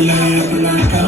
तर।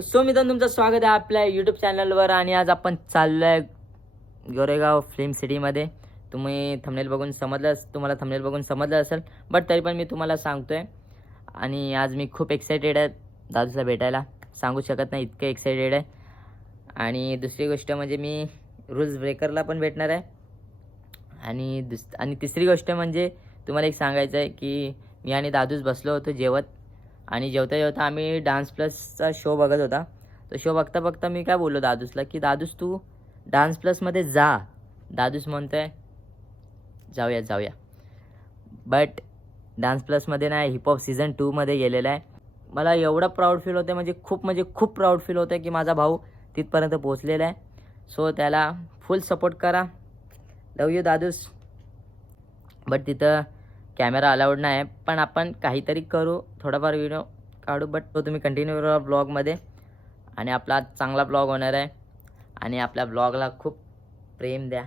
सो मित्रांनो तुमचं स्वागत आहे आपल्या यूट्यूब चॅनलवर आणि आज आपण चाललो आहे गोरेगाव फिल्म सिटीमध्ये तुम्ही थमनेल बघून समजलं तुम्हाला थमनेल बघून समजलं असेल बट तरी पण मी तुम्हाला सांगतो आहे आणि आज मी खूप एक्सायटेड आहे दादूला भेटायला. सांगू शकत नाही इतकं एक्सायटेड आहे. आणि दुसरी गोष्ट म्हणजे मी रूल्स ब्रेकरला पण भेटणार आहे. आणि दुस आणि तिसरी गोष्ट म्हणजे तुम्हाला एक सांगायचं आहे की मी आणि दादूच बसलो होतो जेवत. आणि जेवता जेवता आम्ही डान्स प्लसचा शो बघत होता. तो शो बघता बघता मी काय बोललो दादूसला की दादूस तू डान्स प्लसमध्ये जा. दादूस म्हणतो आहे जाऊया. जाऊया बट डान्स प्लसमध्ये नाही हिपहॉप सीझन टूमध्ये गेलेला आहे. मला एवढं प्राऊड फील होतं म्हणजे खूप म्हणजे खूप प्राऊड फील होतं की माझा भाऊ तिथपर्यंत पोहोचलेला आहे. सो त्याला फुल सपोर्ट करा. लव यू दादूस. बट तिथं कॅमेरा अलाउड नाही. आहे पण आपण काहीतरी करू. थोडाफार व्हिडिओ काढू. बट तो तुम्ही कंटिन्यू करा ब्लॉगमध्ये आणि आपला चांगला ब्लॉग होणार आहे. आणि आपल्या ब्लॉगला खूप प्रेम द्या.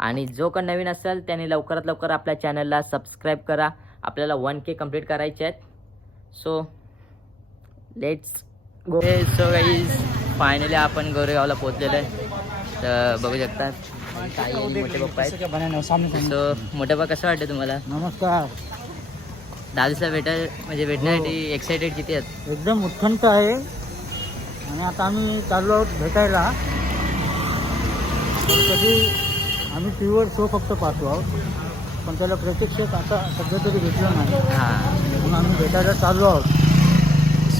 आणि जो कोण नवीन असेल त्याने लवकरात लवकर आपल्या चॅनलला सबस्क्राईब करा. आपल्याला वन के कंप्लीट करायचे आहेत. So let's so guys finally आपण गोरेगावला पोहोचलेलो आहे. तर बघू शकतात काही मोठे पप्पा आहेत. सो मोठे पप्पा कसं वाटतं तुम्हाला? नमस्कार. दादूला भेटाय म्हणजे भेटण्यासाठी एक्सायटेड किती आहेत? एकदम उत्खंत आहे. आणि आता आम्ही चाललो आहोत भेटायला. कधी आम्ही टी व्हीवर शो फक्त पाहतो आहोत. पण त्याला प्रत्यक्षात आता सध्या तरी भेटलं नाही. हां. म्हणून आम्ही भेटायला चाललो आहोत.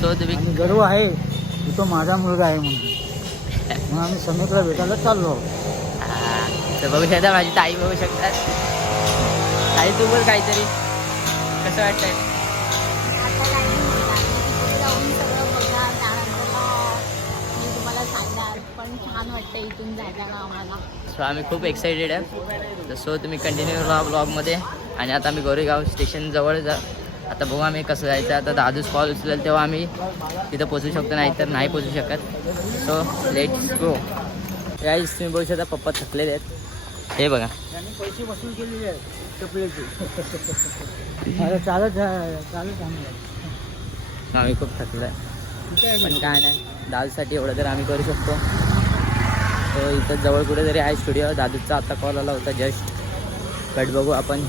सो गर्व आहे की तो माझा मुलगा आहे म्हणून. म्हणून आम्ही समीरला भेटायला चाललो. तर बघू शकता माझी ताई बघू शकतात. ताई तू बोल काहीतरी. कसं वाटतंय? सो आम्ही खूप एक्सायटेड आहे. तर सो तुम्ही कंटिन्यू राहा ब्लॉगमध्ये आणि आता आम्ही गोरेगाव स्टेशन जवळ जा आता बघू आम्ही कसं जायचं. आता दादूच कॉल उचलेल तेव्हा आम्ही तिथं पोचू शकतो नाही तर नाही पोचू शकत. सो लेट्स गो गाईज तुम्ही बघू शकता पप्पा थकलेले आहेत. हे बघा. पैसे वसूल केलेले आहेत चालत चालत आम्ही आम्ही खूप थकलो आहे पण काय नाही. दादूसाठी एवढं तर आम्ही करू शकतो. तो इथं जवळ कुठेतरी आहे स्टुडिओ दादूचा आता कॉल आला होता जस्ट कट बघू आपण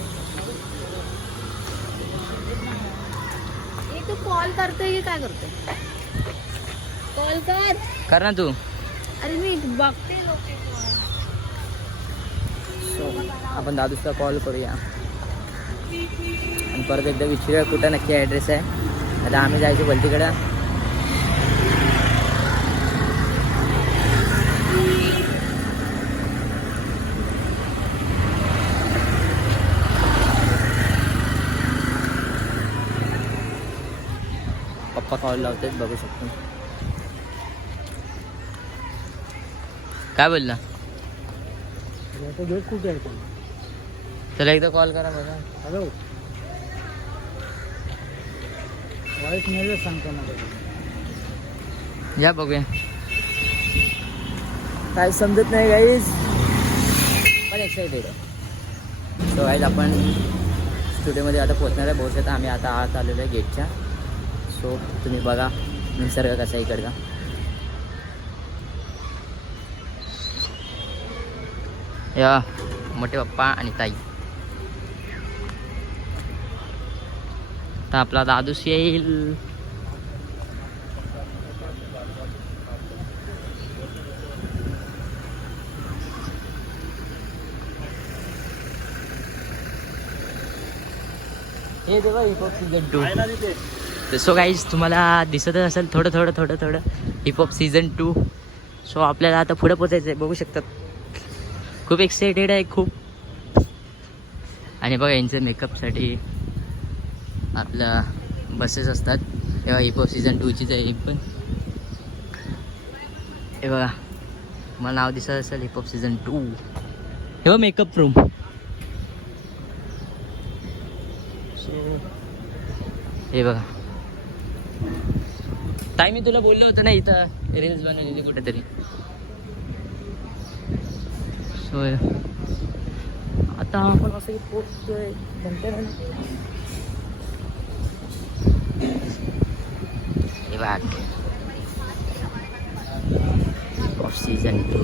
ए तू कॉल करतोय की काय करतोय? कॉल कर. कर ना तू. अरे मी बघते लोकेशन सो आपण दादूचा कॉल करूया. आणि परत एकदा विचारूया कुठं नक्की ॲड्रेस आहे. आता आम्ही जायचो भलतीकडं कॉल लावतात बघू शकतो. काय बोलला? चला एकदा कॉल करा बघा. हॅलो? वाईट मेल सांगतो मला. या बघूया. काय समजत नाही गाईज पण एक्साइटेड सो गाईज आपण स्टुडिओमध्ये आता पोहोचणार आहे. बहुशेत आम्ही आता आत आलेलो आहे गेटच्या सो तुम्ही बघा निसर्ग कसा आहे इकडचा. या मोठे पप्पा आणि ताई. तर आपला दादूस येईल. हे देवा हिपहॉप सीझन तर सो गाईज तुम्हाला दिसतच असेल थोडं थोडं थोडं थोडं हिपहॉप सीझन टू सो आपल्याला आता पुढं पोचायचं आहे बघू शकतात. खूप एक्साइटेड आहे खूप. आणि बघा यांचं मेकअपसाठी आपलं बसेस असतात. तेव्हा हिपहॉप सीझन टूचीच आहे ही पण. हे बघा मला नाव दिसत असेल हिपहॉप सीझन टू हे बघ मेकअप रूम सो हे बघा. ताई मी तुला बोललो होतो ना इथं रील्स बनवलेली कुठेतरी. सो आता आपण असं पोहोचतोय हे वाट ऑफ सीजन टू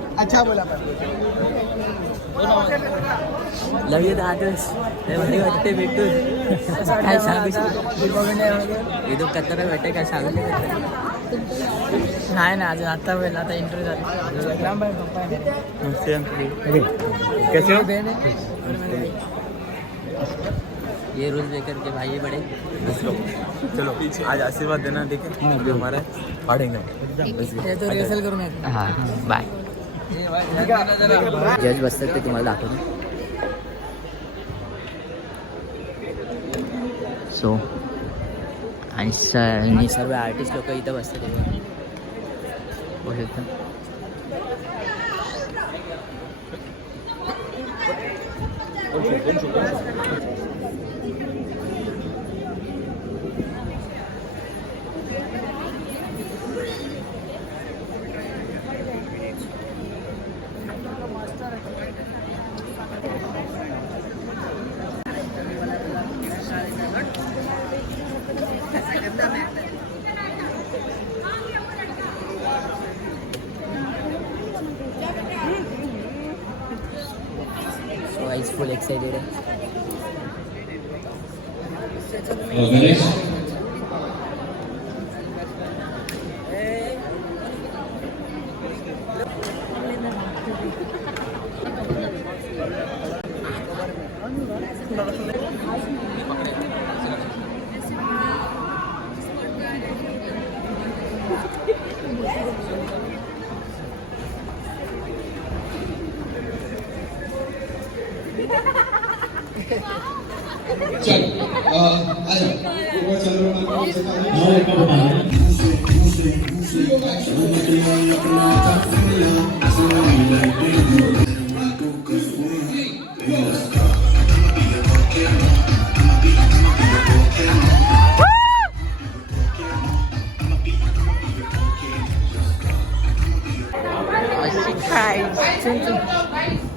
वाटते दादूस लव यू दादूस लय भारी वाटते भेटून काय सांगू युट्यूब कत्तर भेटे काय सांगू नाही ना अजून आता वेळ आता इंटरव्ह्यू झाली लांब आहे पप्पा कैसे हो? ये रूल्स लेकर के भाई बड़े। चलो आज आशीर्वाद देना ठीक है जो हमारा। है फाड़ेंगे ते तो रिहर्सल करून येतो हां बाय जज बसतात ते तुम्हाला दाखवतो सो आणि स सर्व आर्टिस्ट लोक इथं बसतात. तेव्हा बघू शकता सो ಆಗ್ತಾ ಇದ್ದೀರಾ आय इज फुल एक्साइटेड आहे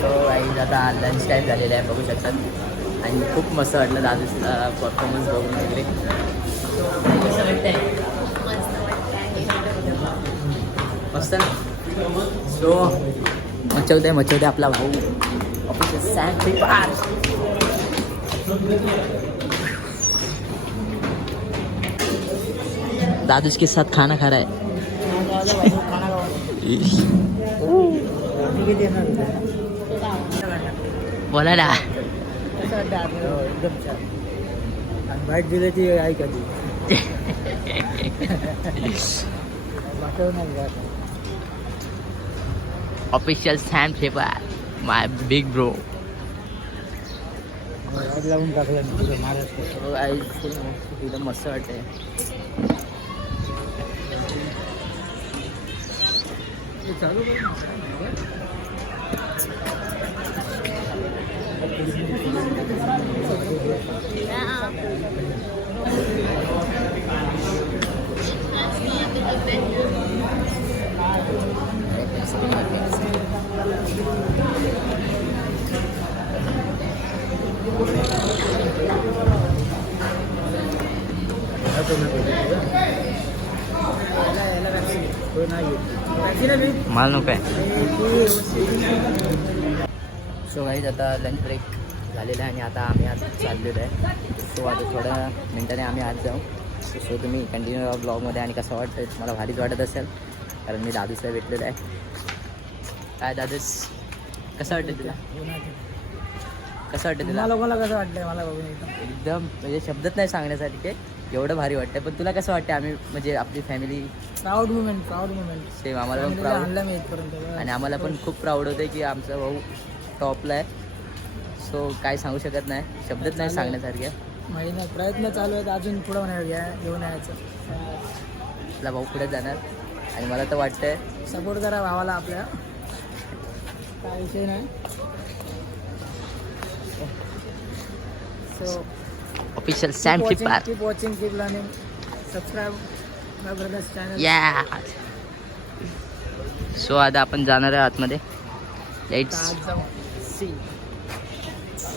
सो आई आता लंच टाईम झालेला आहे बघू शकतात. आणि खूप मस्त वाटलं दादूचा परफॉर्मन्स बघून वगैरे. कसं वाटतंय मस्त ना? सो मचवते मचवते आपला भाऊ. दादूस के साथ खाना खा रहा है. बोला ना. बाईट दिली ती ऐका ऑफिशियल सॅम पेपार माय बिग ब्रो लावून टाकलं तुझं महाराष्ट्र आई एकदम मस्त वाटतंय. चालू मला नको आहे सो काही आता लंच ब्रेक झालेला आहे आणि आता आम्ही आज चाललेलो आहे. सो आता थोड्या मिनटाने आम्ही आज जाऊ. सो तुम्ही कंटिन्यू ब्लॉगमध्ये आणि कसं वाटतं तुम्हाला भारीच वाटत असेल. कारण मी दादूसला भेटलेलं आहे. काय दादूस कसं वाटतं तुला? कसं वाटतं तुला? मला लोकांना कसं वाटतंय? मला बघून एकदम. म्हणजे शब्दच नाही सांगण्यासाठी ते एवढं भारी वाटतं पण तुला कसं वाटतं आम्ही म्हणजे आपली family proud moment proud moment same आम्हाला पण प्राऊड आणि आम्हाला पण खूप प्राऊड होतं की आमचा भाऊ टॉपला आहे. सो काय सांगू शकत नाही. शब्दच नाही सांगण्यासारखे. महिना प्रयत्न चालू आहेत. अजून पुढं होणार घेऊन यायचं. आपला भाऊ पुढे जाणार. आणि मला तर वाटतंय सपोर्ट करा भावाला आपल्या. काय विषय नाही. So official Sam keep watching keep learning subscribe my brother's channel या सो आता आपण जाणार आहे आतमध्ये. लेट्स सी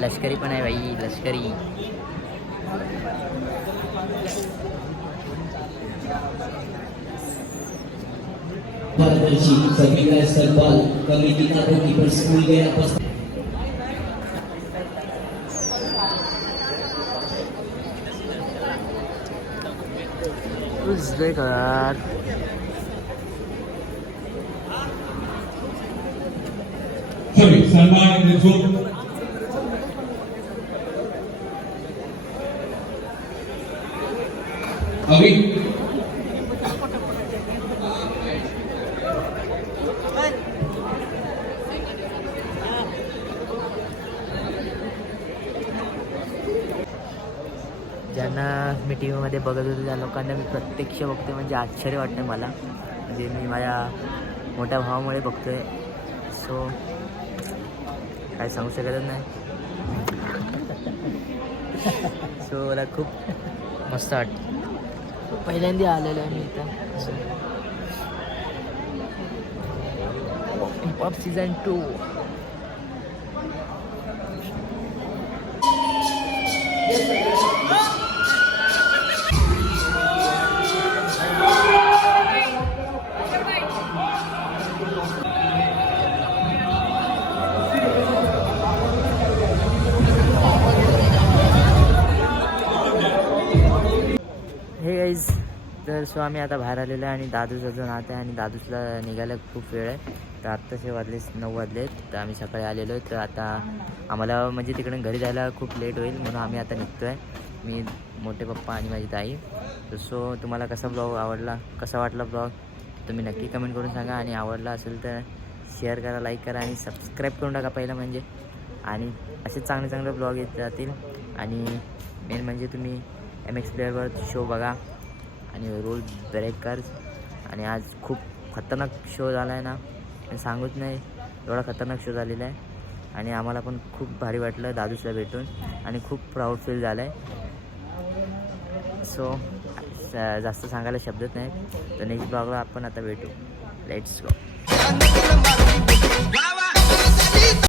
लष्करी पण आहे भाई लष्करी. पारदर्शी सभी the zone. Avi. ज्यांना मी टी व्हीमध्ये बघत होतो त्या लोकांना मी प्रत्यक्ष बघतोय म्हणजे आश्चर्य वाटतं मला म्हणजे मी माझ्या मोठ्या भावामुळे बघतोय सो काय सांगू शकतच नाही. सो मला खूप मस्त वाटतं पहिल्यांदा आलेलो आहे मी इथं. पॉप सीझन टू गाईज तर सो आम्ही आता बाहेर आलेलो आहे आणि दादूस अजून आत आहे आणि दादूसला निघायला खूप वेळ आहे. तर आत्ताचे वाजले नऊ वाजले आहेत तर आम्ही सकाळी आलेलो आहे. तर आता आम्हाला म्हणजे तिकडून घरी जायला खूप लेट होईल म्हणून आम्ही आता निघतो आहे मी मोठे पप्पा आणि माझी ताई. तर सो तुम्हाला कसा ब्लॉग आवडला? कसा वाटला ब्लॉग तुम्ही नक्की कमेंट करून सांगा. आणि आवडला असेल तर शेअर करा लाईक करा आणि सबस्क्राईब करून टाका पहिलं म्हणजे. आणि असे चांगले चांगले ब्लॉग येत जातील. आणि मेन म्हणजे तुम्ही एम एक्स प्लेअरवर शो बघा. आणि रोल ब्रेकर्स आणि आज खूप खतरनाक शो झाला आहे ना. मी सांगूच नाही एवढा खतरनाक शो झालेला आहे. आणि आम्हाला पण खूप भारी वाटलं दादूसला भेटून. आणि खूप प्राऊड फील झालं आहे सो जास्त सांगायला शब्दच नाही. तर नेक्स्ट ब्लॉगला आपण आता भेटू. Let's go